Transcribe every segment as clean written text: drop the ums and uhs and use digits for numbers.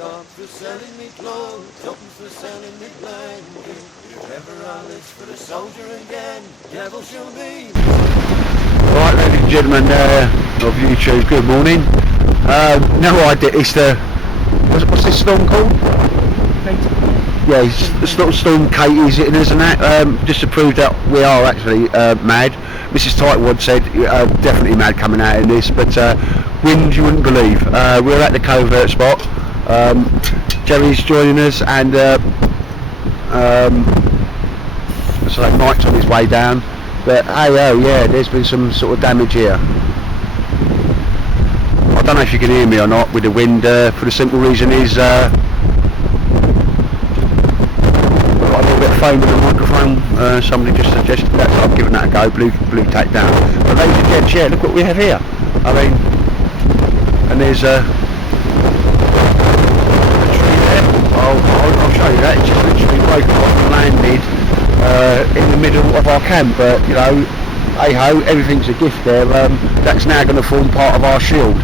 Cops for selling me clothes, Tuppen's for selling me blanket. If ever I live for the soldier again, devil shall be. Right, ladies and gentlemen of YouTube, good morning. No idea, it's the, what's this storm called? Yeah, it's the storm Katie's hitting us and that, just to prove that we are actually mad. Mrs. Tightwad said definitely mad coming out in this, but wind you wouldn't believe. We're at the covert spot. Jerry's joining us, and so Mike's on his way down. But hey, oh yeah, there's been some sort of damage here. I don't know if you can hear me or not with the wind, for the simple reason is got a little bit of foam with the microphone. Somebody just suggested that, so I've given that a go, blue tack down. But ladies and gents, yeah, look what we have here. I mean, and there's a tree there. I'll show you that. It's just literally broken off and landed in the middle of our camp, but you know, hey ho, everything's a gift there. That's now going to form part of our shield.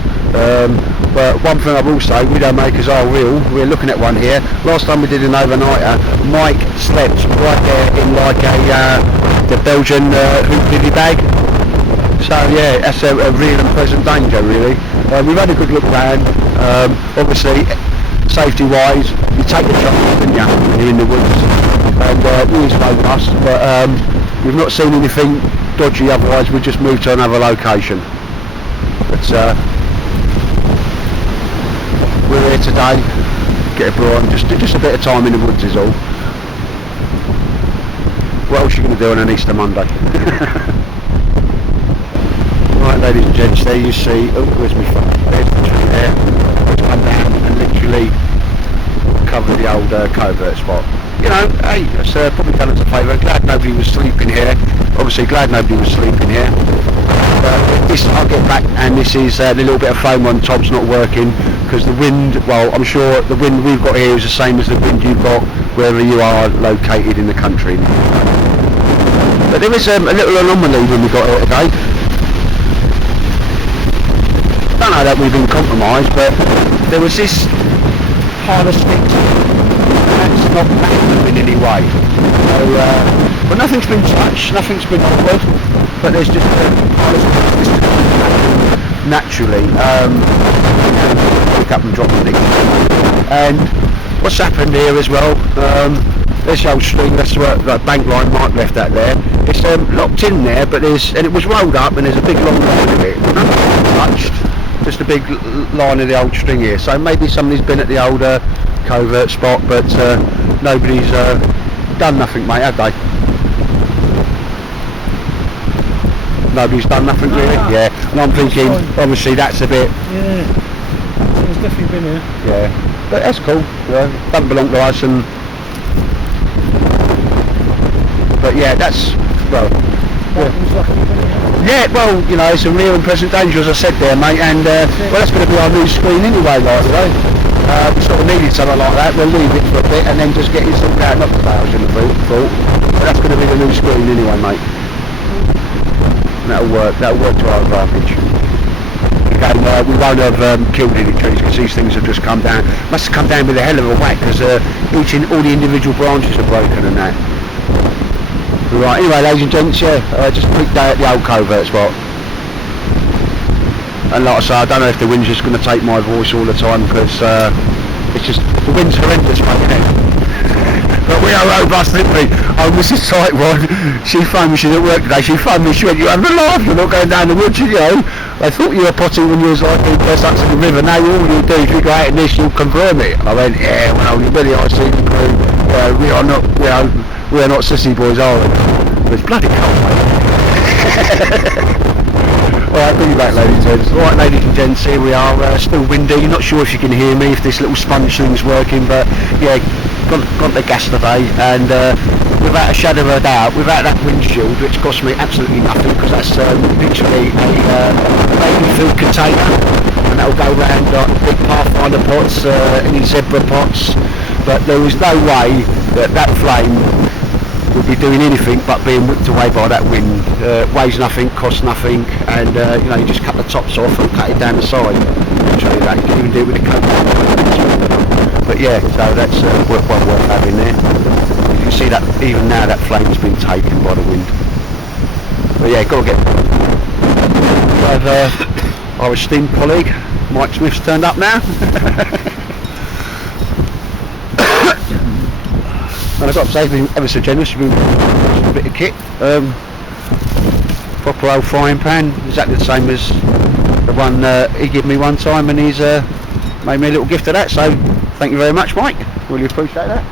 But one thing I will say, Widowmakers are real. We're looking at one here. Last time we did an overnighter, Mike slept right there in like the Belgian hoop bag. So yeah, that's a real and present danger really. We've had a good look around. Obviously, safety wise, you take the chance, don't you, when you're in the woods. And we is robust, but we've not seen anything dodgy, otherwise we just moved to another location. But we're here today, get a brew on, just a bit of time in the woods is all. What else are you going to do on an Easter Monday? Right, ladies and gents, there you see, oh, where's my phone? There's the tree there, it's come down and literally covered the old covert spot. You know, hey, it's probably done us a favour. Glad nobody was sleeping here. Obviously, glad nobody was sleeping here. This, I'll get back, and this is the little bit of foam on top's not working because the wind. Well, I'm sure the wind we've got here is the same as the wind you've got wherever you are located in the country. But there is a little anomaly when we got here today. I don't know that we've been compromised, but there was this pile of sticks. That's not massive in any way. So, but nothing's been touched, nothing's been offered, but there's just a pile of sticks naturally pick up and drop things. And what's happened here as well, there's the old string, that's the bank line Mike left that there. It's locked in there, but and it was rolled up and there's a big long line of it. Nothing's touched, just a big line of the old string here. So maybe somebody's been at the old covert spot, but nobody's done nothing, mate, have they? Nobody's done nothing really? Yeah, and I'm thinking, obviously that's a bit... Yeah, it's definitely been here. Yeah, but that's cool, doesn't belong to us, and... But yeah, that's, well... Yeah, well, you know, it's a real and present danger, as I said there, mate, and well, that's going to be our new screen anyway, like today. We sort of needed something like that. We'll leave it for a bit and then just get it sorted out. Not today, I shouldn't have thought, but that's going to be the new screen anyway, mate. And that'll work to our advantage. Again, we won't have killed any trees because these things have just come down. Must have come down with a hell of a whack because all the individual branches are broken and that. Right, anyway, ladies and gents, yeah, just a quick day at the old covert spot. And like I say, I don't know if the wind's just going to take my voice all the time because it's just, the wind's horrendous, mate, isn't it? But we are robust, aren't we? Oh, Mrs. Tightwad, she phoned me, she's at work today, she phoned me, she went, you having a laugh, you're not going down the woods, you know. They thought you were potting when you was like being pressed up to the river, now all you do if you go out in this, you'll confirm it. I went, yeah, well, you really are seeing the crew, we are not sissy boys, are we? But it's bloody cold, mate. Alright, bring you back, ladies and gents. Alright, ladies and gents, here we are, still windy, not sure if you can hear me, if this little sponge thing's working, but yeah, got the gas today, and without a shadow of a doubt, without that windshield, which cost me absolutely nothing, because that's literally a baby food container, and that'll go round like big Pathfinder pots, any zebra pots, but there was no way that flame would be doing anything but being whipped away by that wind. Weighs nothing, costs nothing, and you know, you just cut the tops off and cut it down the side. I'll show you that. You can even do it with a covert. But yeah, so that's well worth having there. You can see that even now that flame's been taken by the wind. But yeah, got to get. Our esteemed colleague Mike Smith's turned up now. And I've got to say, he's been ever so generous. He's been a bit of kit. Proper old frying pan, exactly the same as the one he gave me one time, and he's made me a little gift of that. So thank you very much, Mike. Really appreciate that.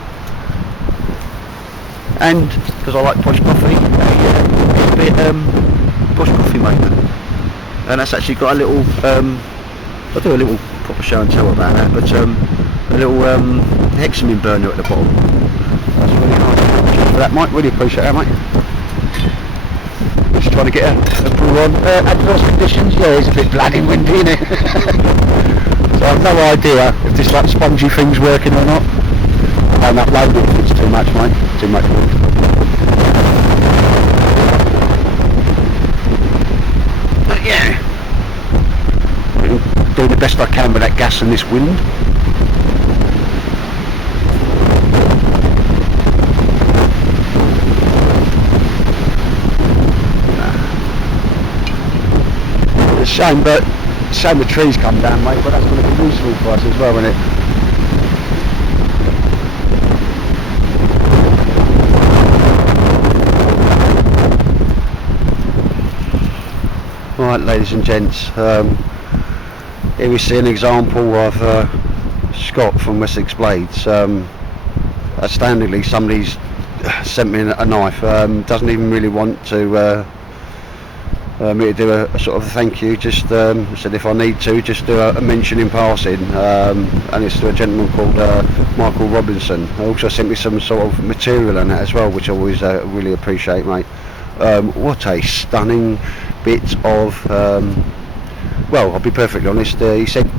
And because I like posh coffee, a bit posh coffee maker, and that's actually got a little. I'll do a little proper show and tell about that, but a little hexamine burner at the bottom. That's really nice. Thank you for that, Mike. Really appreciate that, mate. Just trying to get a brew on. Adverse conditions, yeah, it's a bit bloody windy, isn't it? So I've no idea if this like spongy thing's working or not. I won't upload it if it's too much, mate. Too much wind. But yeah, doing the best I can with that gas and this wind. It's a shame, but shame the trees come down, mate, but that's going to be useful for us as well, isn't it? Right, ladies and gents, here we see an example of Scott from Wessex Blades. Astoundingly, somebody's sent me a knife. Doesn't even really want to me to do a sort of thank you. Just said if I need to, just do a mention in passing. And it's to a gentleman called Michael Robinson. Also sent me some sort of material on that as well, which I always really appreciate, mate. What a stunning bit of. Well, I'll be perfectly honest. He said,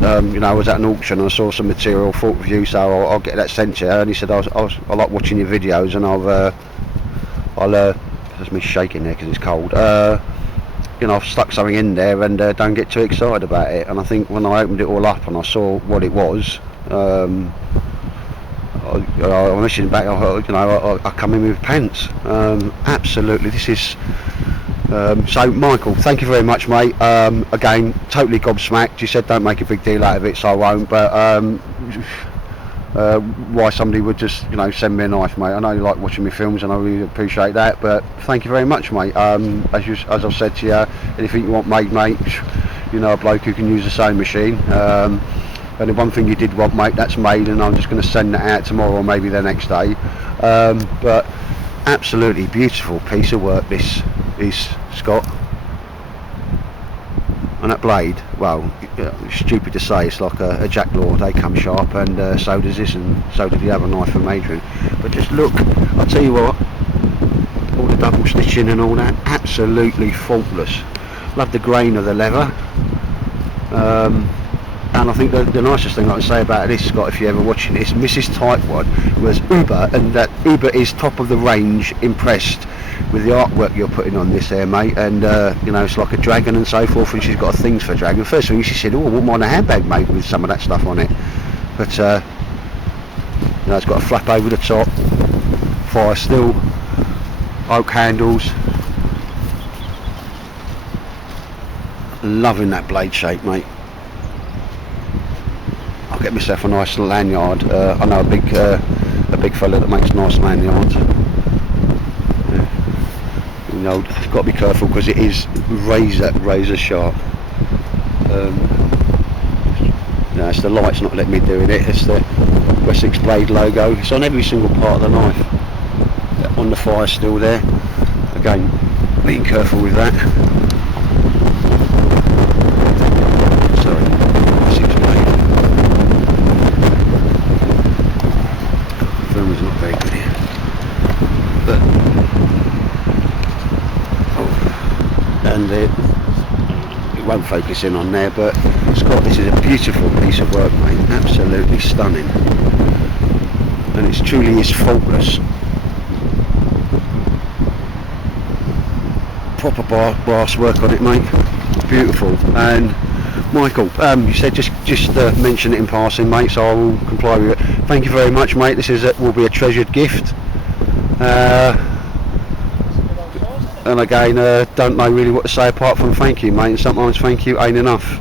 you know, I was at an auction and I saw some material, thought of you, so I'll get that sent to you. And he said, I like watching your videos, and I'll there's me shaking there because it's cold. You know, I've stuck something in there, and don't get too excited about it. And I think when I opened it all up and I saw what it was, I mentioned back, you know, I come in with pants. Absolutely, this is. So Michael, thank you very much, mate. Again, totally gobsmacked. You said don't make a big deal out of it, so I won't. But why somebody would just, you know, send me a knife, mate. I know you like watching my films, and I really appreciate that. But thank you very much, mate. As I've said to you, anything you want made, mate, you know, a bloke who can use a sewing machine. And the one thing you did want, mate, that's made, and I'm just going to send that out tomorrow or maybe the next day. But absolutely beautiful piece of work this is, Scott. And that blade, well, stupid to say, it's like a Jack Law. They come sharp, and so does this, and so did the other knife from Adrian. But just look, I'll tell you what, all the double stitching and all that, absolutely faultless. Love the grain of the leather. And I think the nicest thing I can say about this, Scott, if you're ever watching this, Mrs. Tightwad was uber, and that uber is top of the range, impressed with the artwork you're putting on this there, mate. And you know, it's like a dragon and so forth, and she's got things for dragon. First thing she said, oh, I wouldn't mind a handbag made with some of that stuff on it. But you know, it's got a flap over the top, fire steel, oak handles. Loving that blade shape, mate. I'll get myself a nice lanyard. I know a big fella that makes nice lanyards. You know, you've got to be careful because it is razor sharp. No, it's the light's not letting me do it. It's the Wessex Blade logo. It's on every single part of the knife. On the fire still there. Again, being careful with that. Sorry, Wessex Blade. The film is not very good here. But and it won't focus in on there, but Scott, this is a beautiful piece of work, mate. Absolutely stunning, and it truly is faultless. proper brass work on it, mate. Beautiful. And Michael, you said just mention it in passing, mate, so I will comply with it. Thank you very much, mate. This will be a treasured gift. And again, don't know really what to say apart from thank you, mate. And sometimes thank you ain't enough.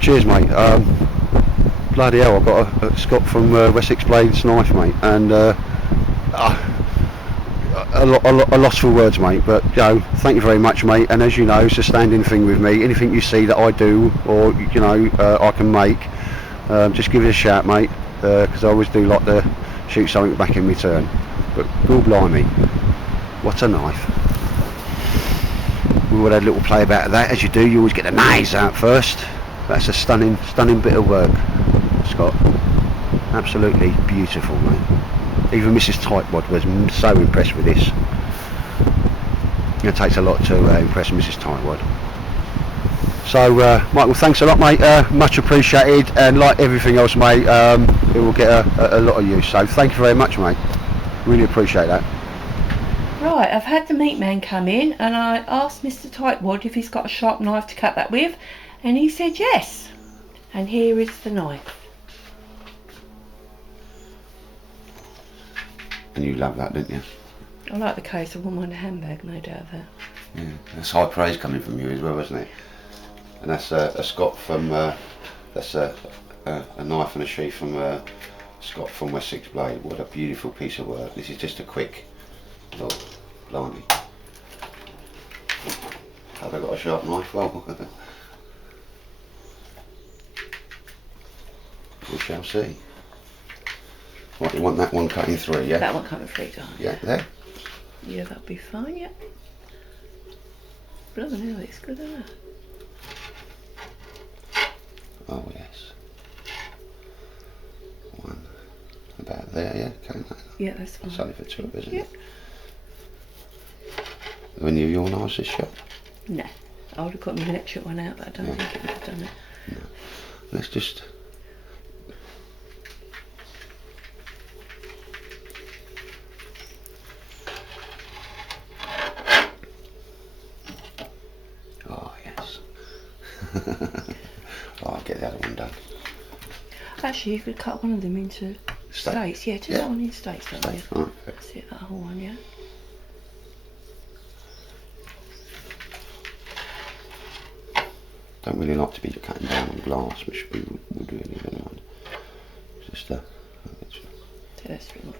Cheers, mate. Bloody hell, I've got a Scott from Wessex Blades knife, mate, and a loss for words, mate. But thank you very much, mate. And as you know, it's a standing thing with me. Anything you see that I do or I can make, just give it a shout, mate, because I always do like to shoot something back in return. But good blimey, what a knife. We would have a little play about that, as you do. You always get the knives out first. That's a stunning bit of work, Scott. Absolutely beautiful, mate. Even Mrs. Tightwad was so impressed with this. It takes a lot to impress Mrs. Tightwad. So, Michael, thanks a lot, mate. Much appreciated, and like everything else, mate, it will get a lot of use. So, thank you very much, mate. Really appreciate that. Right, I've had the meat man come in, and I asked Mr. Tightwad if he's got a sharp knife to cut that with, and he said yes. And here is the knife. And you love that, didn't you? I like the case. I wouldn't mind a handbag made out of that. Yeah, that's high praise coming from you as well, isn't it? And that's a Scott from, that's a knife and a sheath from Scott from Wessex Blade. What a beautiful piece of work. This is just a quick, oh, blimey. Have I got a sharp knife? Well, we shall see. Right, you want that one cut in three, yeah? That one cut in three, don't you? Yeah, there. Yeah, that'll be fine, yeah. Bloody hell, it's good, isn't it? Oh, yes. One. About there, yeah? Okay, yeah, that's fine. that's only for two, isn't yeah. it? When you your knives this shot? No. I would have got my electric one out, but I don't think it would have done it. No. Let's just... Oh, yes. Oh, I'll get the other one done. Actually, you could cut one of them into steaks. Yeah, do that one in steaks, don't you? Right. That's it, that whole one, yeah. Don't really like to be cutting down on glass, which we would really mind. Just so that's three more.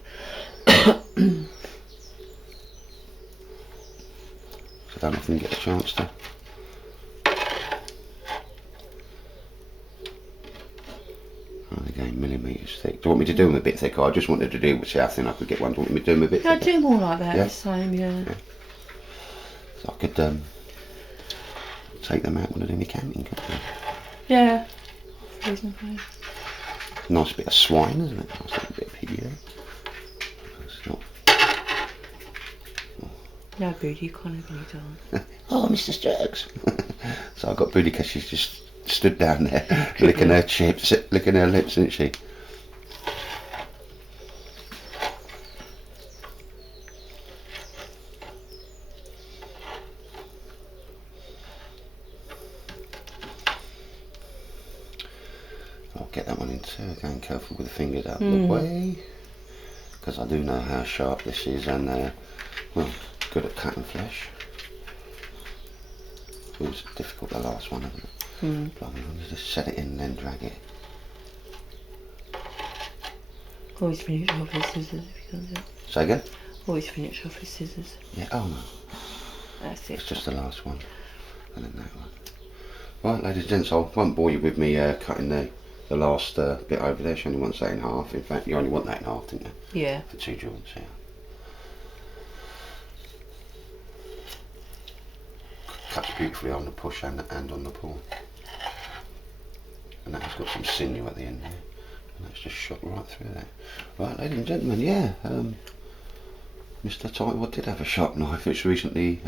So I don't often get a chance to. And again, millimetres thick. Do you want me to do them a bit thicker? I just wanted to do see how thin I could get one. Do you want me to do them a bit thicker? No, do more like that, Yeah? the same, yeah. So I could take them out when I do my camping, couldn't I? Yeah. Freezing fine. Nice bit of swine, isn't it? Nice little bit of piggy there. It's not... No, Booty, you can't have any done. Oh, Mr. Sturks. So I got Booty because she's just stood down there licking her chips, licking her lips, isn't she? I'll get that one in too, again careful with the fingers out of the way, because I do know how sharp this is, and well, good at cutting flesh. It was difficult the last one, isn't it? Just set it in and then drag it. Always finish off with scissors if you can do it. Say again? Always finish off with scissors. Yeah, oh no. That's it. It's just the last one. And then that one. Right, ladies and gents, I won't bore you with me cutting the last bit over there. She only wants that in half. In fact, you only want that in half, didn't you? Yeah. For two joints, yeah. Cuts beautifully on the push and on the pull. And that's got some sinew at the end there. And that's just shot right through there. Right, ladies and gentlemen, yeah. Mr. Tightwad did have a sharp knife which recently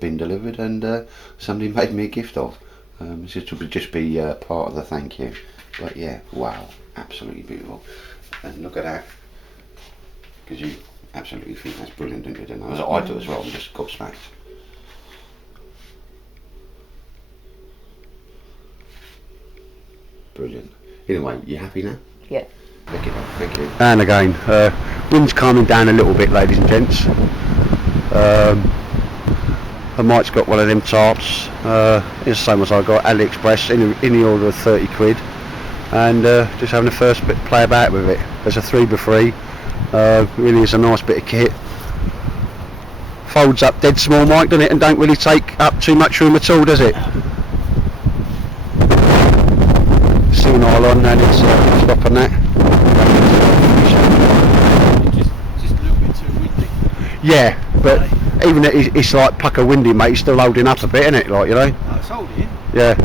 been delivered, and somebody made me a gift of. This would just be part of the thank you. But yeah, wow, absolutely beautiful. And look at that, because you absolutely think that's brilliant, don't you? I do as well. I'm just gobsmacked. Brilliant. Anyway, you happy now? Yeah. Thank you. And again, wind's calming down a little bit, ladies and gents. I Mike's got one of them tarps. It's the same as I got, AliExpress, in the order of 30 quid. And just having the first bit play about with it. There's a 3x3. Really is a nice bit of kit. Folds up dead small, Mike, doesn't it? And don't really take up too much room at all, does it? Seal nylon, and it's stop on that. Just a little bit too windy. Yeah, but even it's like pucker windy, mate. It's still holding up a bit, isn't it? Like, you know. Oh, it's holding. Yeah.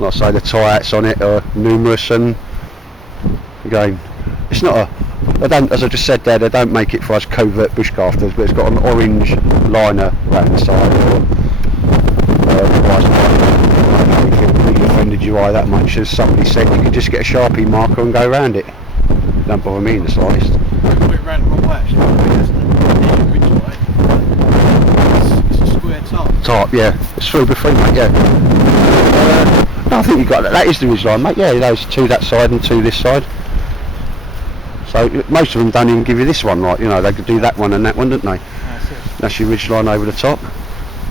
Like I say, the tie hats on it are numerous, and again, it's not a. They don't, as I just said there, they don't make it for us covert bushcrafters, but it's got an orange liner around the side. I don't think it really offended your eye that much. As somebody said, you could just get a Sharpie marker and go around it. Don't bother me in the slightest. Went round the wrong way actually. It's a square tarp. Tarp, yeah. It's through before, mate, yeah. No, I think you got that. That is the ridge line, mate. Yeah, those two that side and two this side. So most of them don't even give you this one, right? You know, they could do that one and that one, don't they? That's it. That's your ridge line over the top.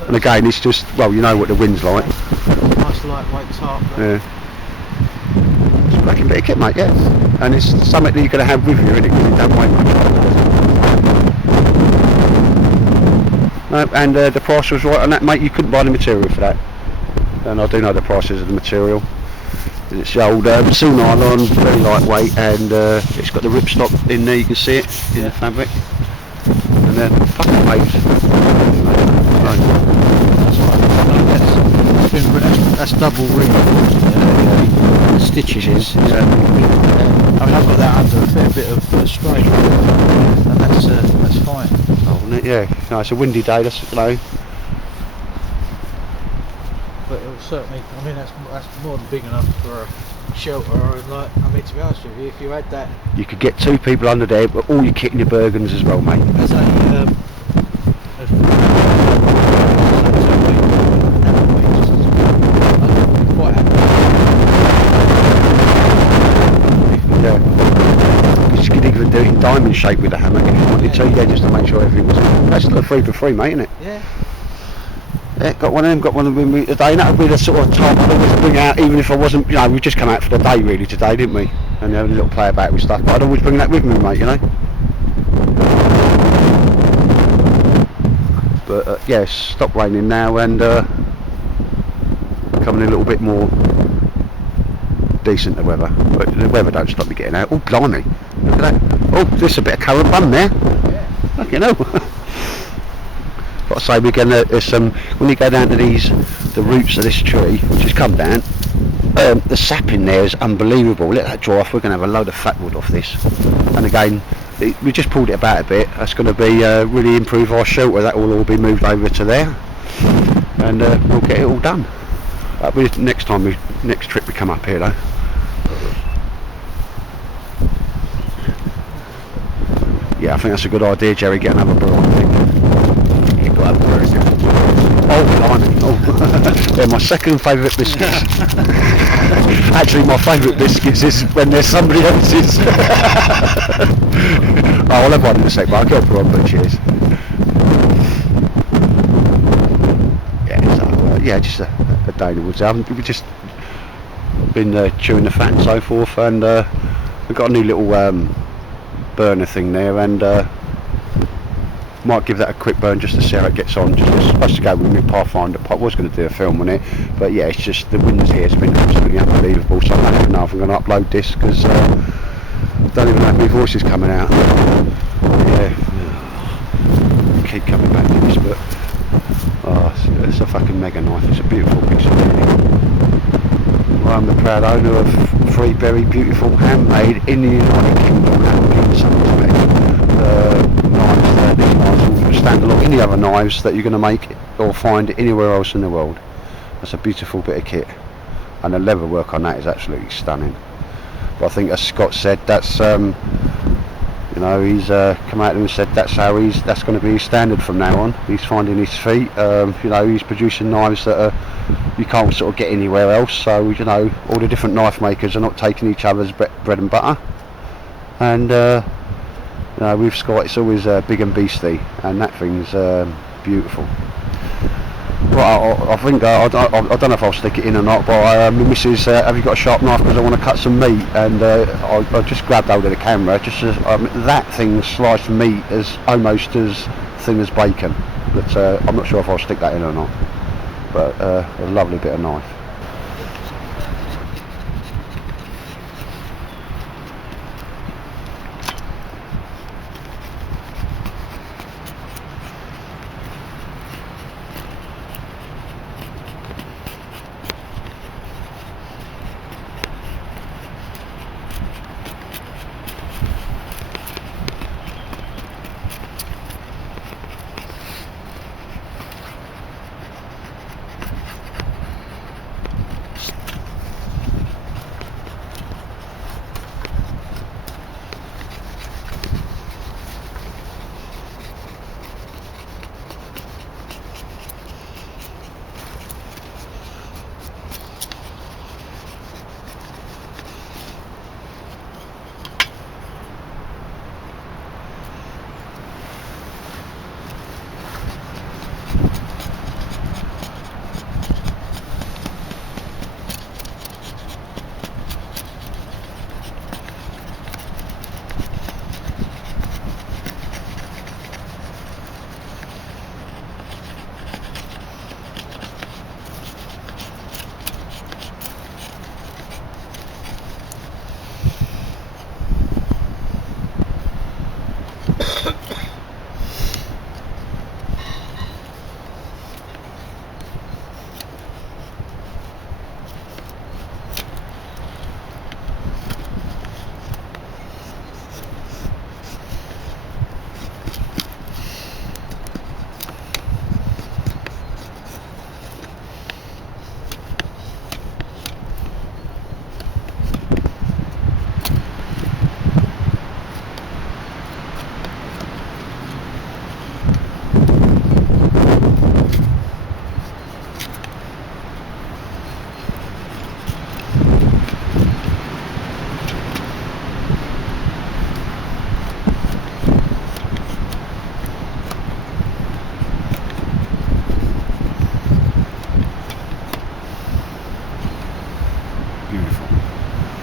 And again, it's just, well, you know what the wind's like. Nice lightweight tarp. Yeah. It's a cracking bit of kit, mate, yeah. And it's something that you're going to have with you, and it really don't weigh much. No, and the price was right on that, mate. You couldn't buy the material for that. And I do know the prices of the material. It's the old seal nylon, very lightweight, and it's got the ripstop in there, you can see it in the fabric. And then fucking mate. That's double ring. Stitches is. Yeah. I mean, I've got that under a fair bit of strain, and that's fine. Oh, isn't it? Yeah. No, it's a windy day. That's, you know. But it was certainly. I mean, that's more than big enough for a shelter. And like, I mean, to be honest with you, if you had that, You could get two people under there, but all your kit and your Bergens as well, mate. as a quite happy. Yeah. You could even do it in diamond shape with a hammock if you wanted to, yeah, just to make sure everything was. That's still a 3x3, mate, isn't it? Yeah. Yeah, got one of them, got one of them with me today, and that would be the sort of type I'd always bring out, even if I wasn't, you know, we just come out for the day really today, didn't we? And have a little play about with stuff, but I'd always bring that with me, mate, you know? But yeah, it's stopped raining now, and becoming a little bit more decent, the weather. But the weather don't stop me getting out. Oh, blimey, look at that. Oh, there's a bit of currant bun there. Yeah. Fucking hell. Got to say, we're gonna, there's some, when you go down to the roots of this tree, which has come down, the sap in there is unbelievable. Let that dry off, we're going to have a load of fat wood off this. And again, we just pulled it about a bit. That's going to be really improve our shelter. That will all be moved over to there, and we'll get it all done. That'll be next trip we come up here, though. Yeah, I think that's a good idea, Jerry. Get another brew, I think. You've got a brew. Oh, blimey. Oh. They're my second favourite biscuits. Actually, my favourite biscuits is when there's somebody else's. Oh, I'll have one in a sec, but I'll get a brew on, but cheers. Yeah, so, yeah, just a day in the woods. We've just been chewing the fat and so forth, and we've got a new little burner thing there, and might give that a quick burn just to see how it gets on. Just supposed to go with my Pathfinder pot. Was going to do a film on it, but yeah, it's just the winds here has been absolutely unbelievable. So I don't even know if I'm going to upload this because I don't even have my voices coming out. Yeah, keep coming back to this, but oh, it's a fucking mega knife. It's a beautiful piece of it. I'm the proud owner of 3 very beautiful handmade in the United Kingdom knives. These knives will stand along any other knives that you're going to make or find anywhere else in the world. That's a beautiful bit of kit, and the leather work on that is absolutely stunning. But I think, as Scott said, that's you know, he's come out and said that's going to be his standard from now on. He's finding his feet. You know, he's producing knives that you can't sort of get anywhere else. So, you know, all the different knife makers are not taking each other's bread and butter. And you know, with Scott, it's always big and beastly, and that thing's beautiful. Well, I think I don't know if I'll stick it in or not, but my missus, have you got a sharp knife because I want to cut some meat? And I just grabbed hold of the camera. Just as, that thing sliced meat is almost as thin as bacon. But I'm not sure if I'll stick that in or not. But a lovely bit of knife.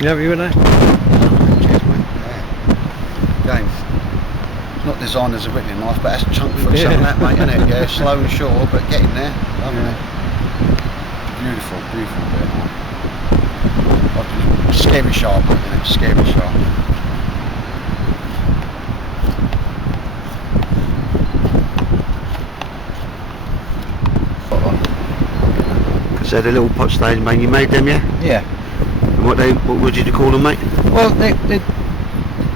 You happy with that? Cheers, mate. Yeah. Again, it's not designed as a whittling knife, but that's chunk foot something that, mate, isn't it? Yeah, slow and sure, but getting there. Lovely. Yeah. Beautiful, beautiful bit of knife. Scary sharp, mate, you know, scary sharp. So the little pot stains, mate, you made them, yeah? Yeah. What did you call them, mate? Well,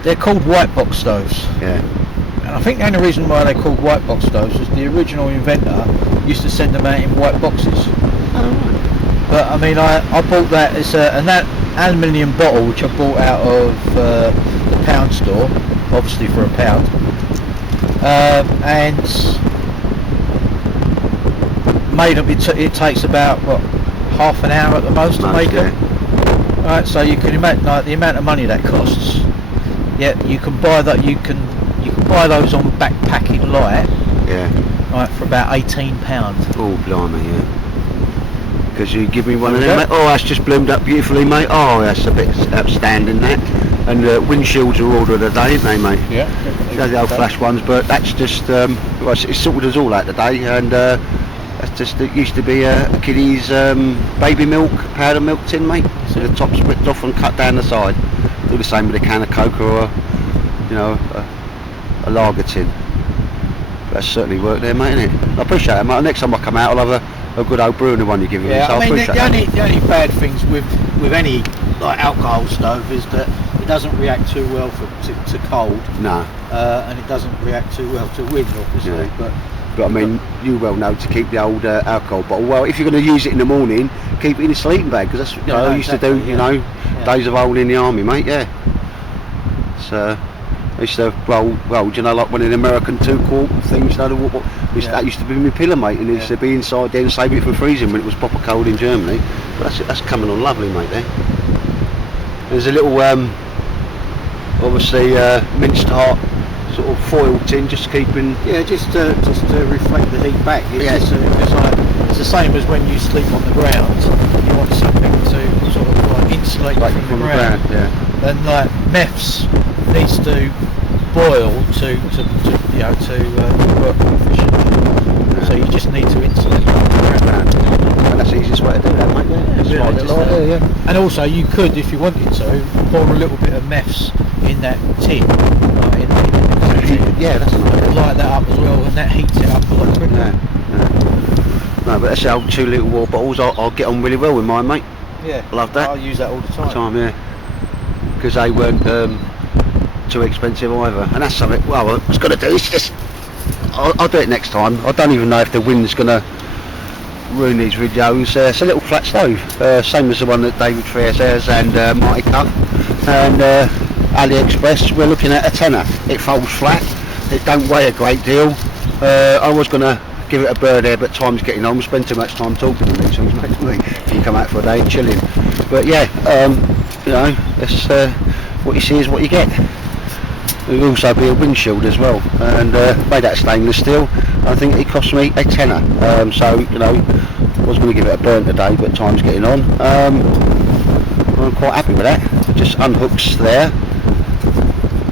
they're called white box stoves. Yeah. And I think the only reason why they're called white box stoves is the original inventor used to send them out in white boxes. Oh, right. But I mean, I bought that. It's an aluminium bottle which I bought out of the pound store, obviously for £1. And made them. It takes about half an hour at the most to make them. Right, so you can imagine like the amount of money that costs. Yeah, you can buy that. You can buy those on Backpacking Light. Yeah. Right, for about £18. Oh, blimey, yeah. Because you give me one of them, mate. Oh, that's just bloomed up beautifully, mate. Oh, that's a bit outstanding, that. And windshields are order of the day, aren't they, mate? Yeah. They're the old flash ones, but that's just it's sorted us all out today, and that's just, it used to be a kiddie's baby milk, powder milk tin, mate. So the top's ripped off and cut down the side. Do the same with a can of Coke or you know, a lager tin. That's certainly worked there, mate, isn't it? I appreciate it, mate. Next time I come out, I'll have a good old brew in the one you give me. Yeah, So I mean, the only bad things with any like alcohol stove is that it doesn't react too well to cold. No. And it doesn't react too well to wind, obviously. Yeah. But I mean, you well know to keep the old alcohol bottle. Well, if you're going to use it in the morning, keep it in a sleeping bag, because that's I used to do. You know, days of old in the army, mate. Yeah. So used to roll, do you know, like one of the American 2-quart things, you know, that used to be my pillow, mate, and it used to be inside there and save it from freezing when it was proper cold in Germany. But that's coming on lovely, mate, there. There's a little, obviously, minced heart sort of foil tin, just keeping... Yeah, just to reflect the heat back. It's the same as when you sleep on the ground. You want something to sort of like insulate you from the ground. Yeah. And like meths needs to boil to work efficiently. Yeah. So you just need to insulate from the ground. And that's the easiest way to do that, mate. Yeah. And also you could, if you wanted to, pour a little bit of meths in that tin. Yeah, that's nice. Light that up as well, and that heats it up a lot quicker. Yeah. No, but that's the old 2 litre water bottles. I'll get on really well with mine, mate. Yeah, Love that. I'll use that all the time. Yeah, because they weren't too expensive either. And that's something. Well, I was going to do is just. I'll do it next time. I don't even know if the wind's going to ruin these videos. It's a little flat stove, same as the one that David Frears has and Marty Cuff. And AliExpress, we're looking at a tenner. It folds flat. It don't weigh a great deal. I was going to give it a bird there, but time's getting on. We spend too much time talking to these things, mate. You come out for a day and chilling. But yeah, you know, it's what you see is what you get. There'll also be a windshield as well, and made out of stainless steel. I think it cost me a tenner. So you know, I was going to give it a burn today, but time's getting on. I'm quite happy with that. It just unhooks there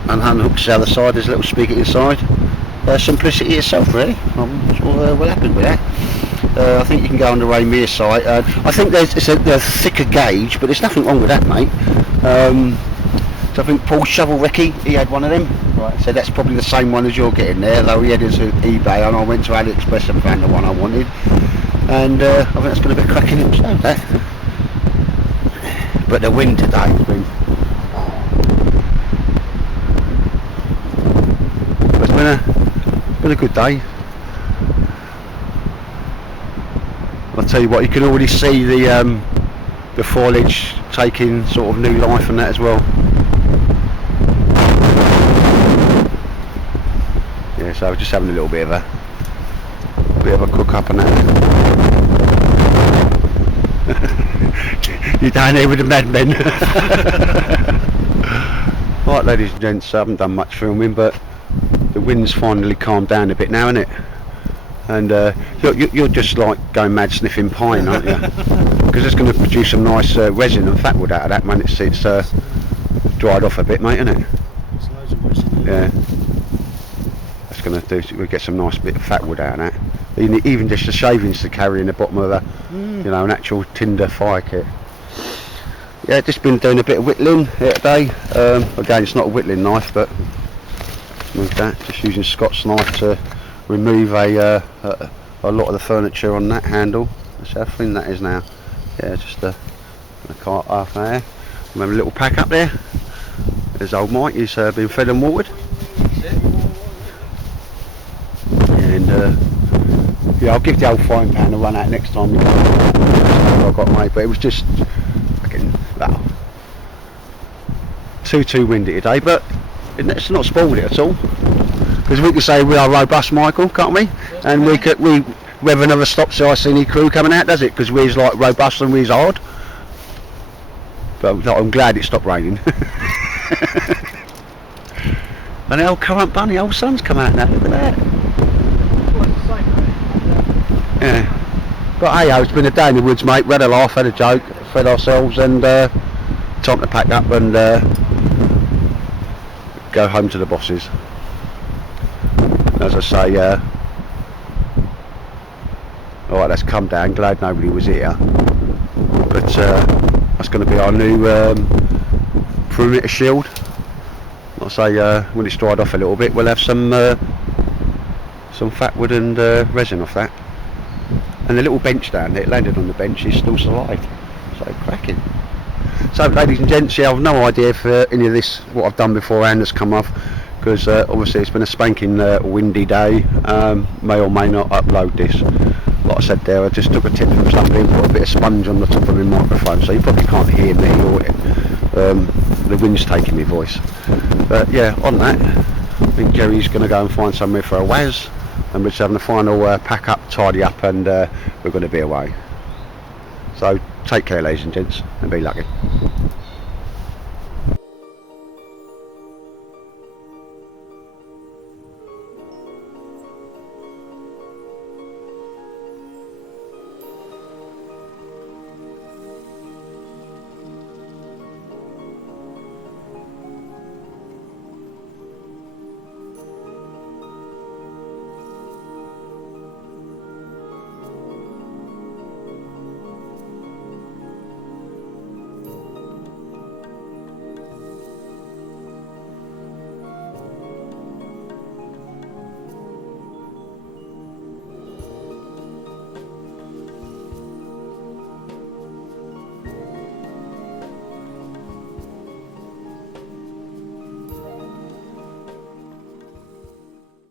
and unhooks the other side. There's a little spigot inside. Simplicity itself, really. I'm sort of well happy with that. I think you can go on the Rainier site. I think it's a thicker gauge, but there's nothing wrong with that, mate. So I think Paul Shovelwrecky, he had one of them. Right. So that's probably the same one as you're getting there, though he had his eBay, and I went to AliExpress and found the one I wanted. And I think that's going to be cracking himself, that. But the wind today has been... It's been a good day. I'll tell you what, you can already see the foliage taking sort of new life and that as well. Yeah, so I was just having a little bit of a cook up and that. You're down here with the madmen. Right, ladies and gents, I haven't done much filming, but the wind's finally calmed down a bit now, isn't it? And you're just like going mad sniffing pine, aren't you? Because it's going to produce some nice resin and fat wood out of that when it's dried off a bit, mate, isn't it? Yeah. That's going to do. We'll get some nice bit of fat wood out of that. Even just the shavings to carry in the bottom of you know, an actual tinder fire kit. Yeah, just been doing a bit of whittling here today. Again, it's not a whittling knife, but move that. Just using Scott's knife to remove a lot of the furniture on that handle. That's how thin that is now. Yeah, just a cart half an hour. We have a little pack up there. There's old Mike. He's been fed and watered. And yeah, I'll give the old frying pan a run out next time. I got mate, but it was just fucking well, too windy today. But it's not spoiled it at all. Because we can say we are robust, Michael, can't we? And we never never stops the ICNE crew coming out, does it? Because we're like robust and we're hard. But I'm glad it stopped raining. And the old currant bunny, old sun's come out now. Look at that. Yeah. But hey, it's been a day in the woods, mate. We had a laugh, had a joke, fed ourselves, and time to pack up and go home to the bosses. As I say, alright, that's come down. Glad nobody was here. But that's going to be our new perimeter shield. Like I say, when it's dried off a little bit, we'll have some fat wood and resin off that. And the little bench down there, it landed on the bench, is still alive. So cracking. So, ladies and gents, yeah, I've no idea if any of this, what I've done beforehand, has come off. Because obviously it's been a spanking windy day. May or may not upload this. Like I said there, I just took a tip from somebody and put a bit of sponge on the top of my microphone, so you probably can't hear me, or the wind's taking my voice. But yeah, on that, I think Jerry's going to go and find somewhere for a Waz, and we're just having a final pack up, tidy up, and we're going to be away. So take care, ladies and gents, and be lucky.